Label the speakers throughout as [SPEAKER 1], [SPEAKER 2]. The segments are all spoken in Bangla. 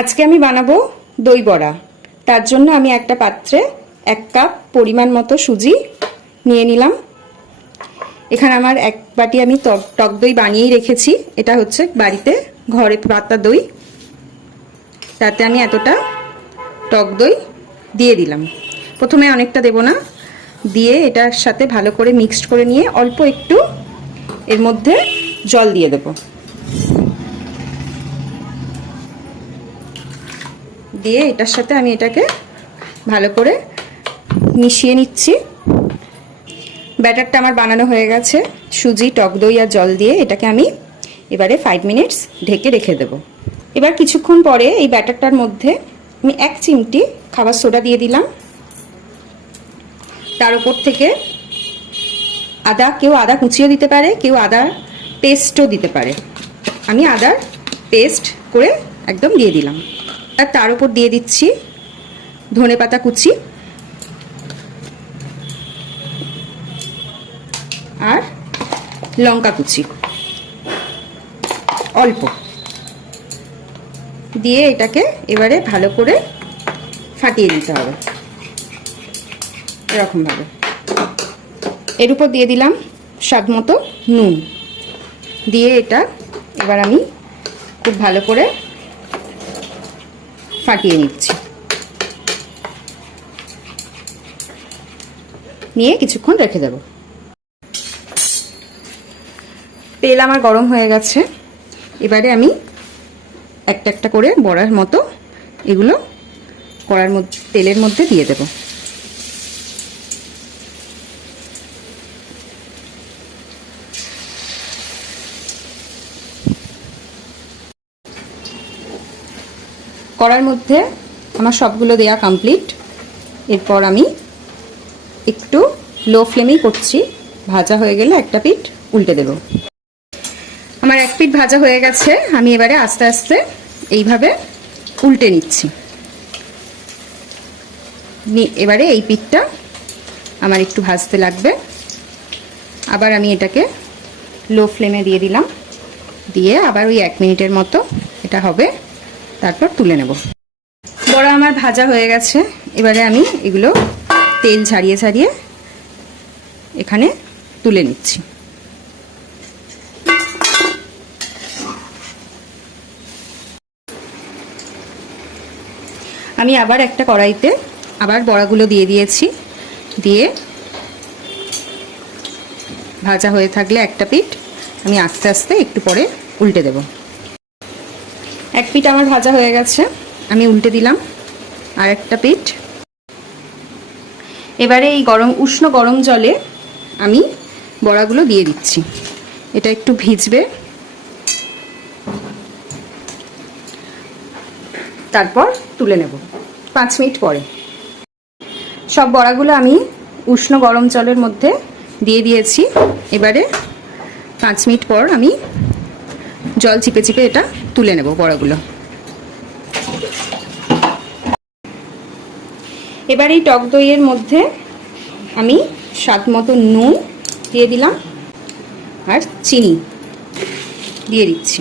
[SPEAKER 1] আজকে আমি বানাবো দই বড়া। তার জন্য আমি একটা পাত্রে এক কাপ পরিমাণ মতো সুজি নিয়ে নিলাম। এখানে আমার এক বাটি আমি টক টক দই বানিয়েই রেখেছি। এটা হচ্ছে বাড়িতে ঘরে পাতা দই। তাতে আমি এতটা টক দই দিয়ে দিলাম। প্রথমে অনেকটা দেব না। দিয়ে এটার সাথে ভালো করে মিক্সড করে নিয়ে অল্প একটু এর মধ্যে জল দিয়ে দেব। দিয়ে এটার সাথে আমি এটাকে ভালো করে মিশিয়ে নিচ্ছি। ব্যাটারটা আমার বানানো হয়ে গেছে। সুজি, টক দই আর জল দিয়ে এটাকে আমি এবারে ফাইভ মিনিটস ঢেকে রেখে দেব। এবার কিছুক্ষণ পরে এই ব্যাটারটার মধ্যে আমি এক চিমটি খাবার সোডা দিয়ে দিলাম। তার উপর থেকে আদা, কেউ আদা কুচিও দিতে পারে, কেউ আদা পেস্টও দিতে পারে। আমি আদার পেস্ট করে একদম দিয়ে দিলাম। আর তার উপর দিয়ে দিচ্ছি ধনে পাতা কুচি আর লঙ্কা কুচি। অল্প। দিয়ে এটাকে এবারে ভালো করে ফাটিয়ে দিতে হবে। এরকমভাবে। এর উপর দিয়ে দিলাম স্বাদ মতো নুন। দিয়ে এটা এবার আমি খুব ভালো করে ফাটিয়ে নিচ্ছি। নিয়ে কিছুক্ষণ রেখে দেব। তেল আমার গরম হয়ে গেছে। এবারে আমি একটা একটা করে বড়ার মতো এগুলো কড়ার মধ্যে, তেলের মধ্যে দিয়ে দেব। কড়ার মধ্যে আমার সবগুলো দেয়া কমপ্লিট এরপর আমি একটু লো ফ্লেমেই করছি। ভাজা হয়ে গেলে একটা পিঠ উল্টে দেব। আমার এক পিঠ ভাজা হয়ে গেছে। আমি এবারে আস্তে আস্তে এইভাবে উল্টে নিচ্ছি। এবারে এই পিঠটা আমার একটু ভাজতে লাগবে। আবার আমি এটাকে লো ফ্লেমে দিয়ে দিলাম। দিয়ে আবার ওই এক মিনিটের মতো এটা হবে। তারপর তুলে নেব। বড় আমার ভাজা হয়ে গেছে। এবারে আমি এগুলো তেল ছাড়িয়ে ছাড়িয়ে এখানে তুলে নিচ্ছি। আমি আবার একটা কড়াইতে আবার বড়াগুলো দিয়ে দিয়েছি। দিয়ে ভাজা হয়ে থাকলে একটা পিঠ আমি আস্তে আস্তে একটু পরে উল্টে দেব। এক পিঠ আমার ভাজা হয়ে গেছে, আমি উল্টে দিলাম, আর একটা পিঠ। এবারে এই গরম, উষ্ণ গরম জলে আমি বড়াগুলো দিয়ে দিচ্ছি। এটা একটু ভিজবে। তারপর তুলে নেব, পাঁচ মিনিট পরে। সব বড়াগুলো আমি উষ্ণ গরম জলের মধ্যে দিয়ে দিয়েছি। এবারে পাঁচ মিনিট পর আমি জল চিপে চিপে এটা তুলে নেব বড়াগুলো। এবার এই টক দইয়ের মধ্যে আমি স্বাদ মতো নুন দিয়ে দিলাম আর চিনি দিয়ে দিচ্ছি।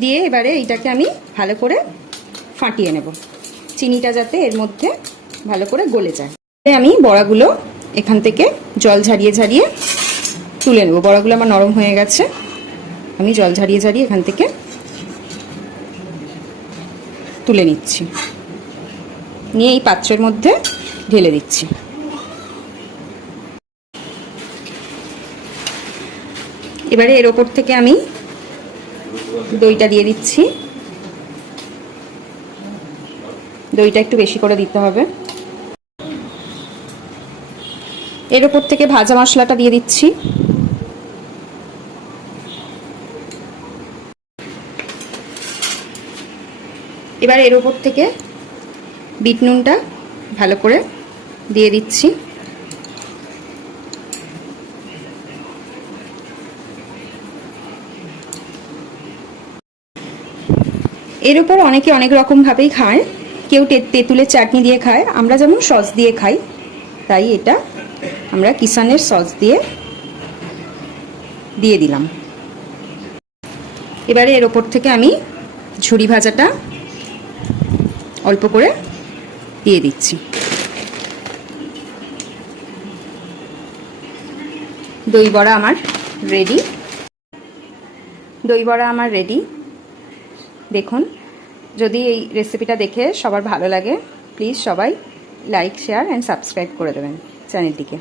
[SPEAKER 1] দিয়ে এবারে এইটাকে আমি ভালো করে ফাটিয়ে নেব। চিনিটা যাতে এর মধ্যে ভালো করে গলে যায়। আমি বড়াগুলো এখান থেকে জল ঝারিয়ে ঝারিয়ে তুলে নেব। বড়াগুলো আমার নরম হয়ে গেছে। আমি জল ঝারিয়ে ঝারিয়ে এখান থেকে তুলে নিচ্ছি। নিয়ে এই পাত্রের মধ্যে ঢেলে দিচ্ছি। এবারে এর ওপর থেকে আমি দইটা দিয়ে দিচ্ছি। দইটা একটু বেশি করে দিতে হবে। এর ওপর থেকে ভাজা মশলাটা দিয়ে দিচ্ছি। এবার এর ওপর থেকে বিট নুনটা ভালো করে দিয়ে দিচ্ছি। এর উপর অনেকে অনেক রকমভাবেই খায়। কেউ তেঁতুলের চাটনি দিয়ে খায়। আমরা যেমন সস দিয়ে খাই, তাই এটা আমরা কিষানের সস দিয়ে দিয়ে দিলাম। এবারে এর ওপর থেকে আমি ঝুড়ি ভাজাটা অল্প করে দিয়ে দিচ্ছি। দই বড়া আমার রেডি দই বড়া আমার রেডি দেখুন, যদি এই রেসিপিটা দেখে সবার ভালো লাগে প্লিজ সবাই লাইক শেয়ার অ্যান্ড সাবস্ক্রাইব করে দেবেন চ্যানেলটিকে।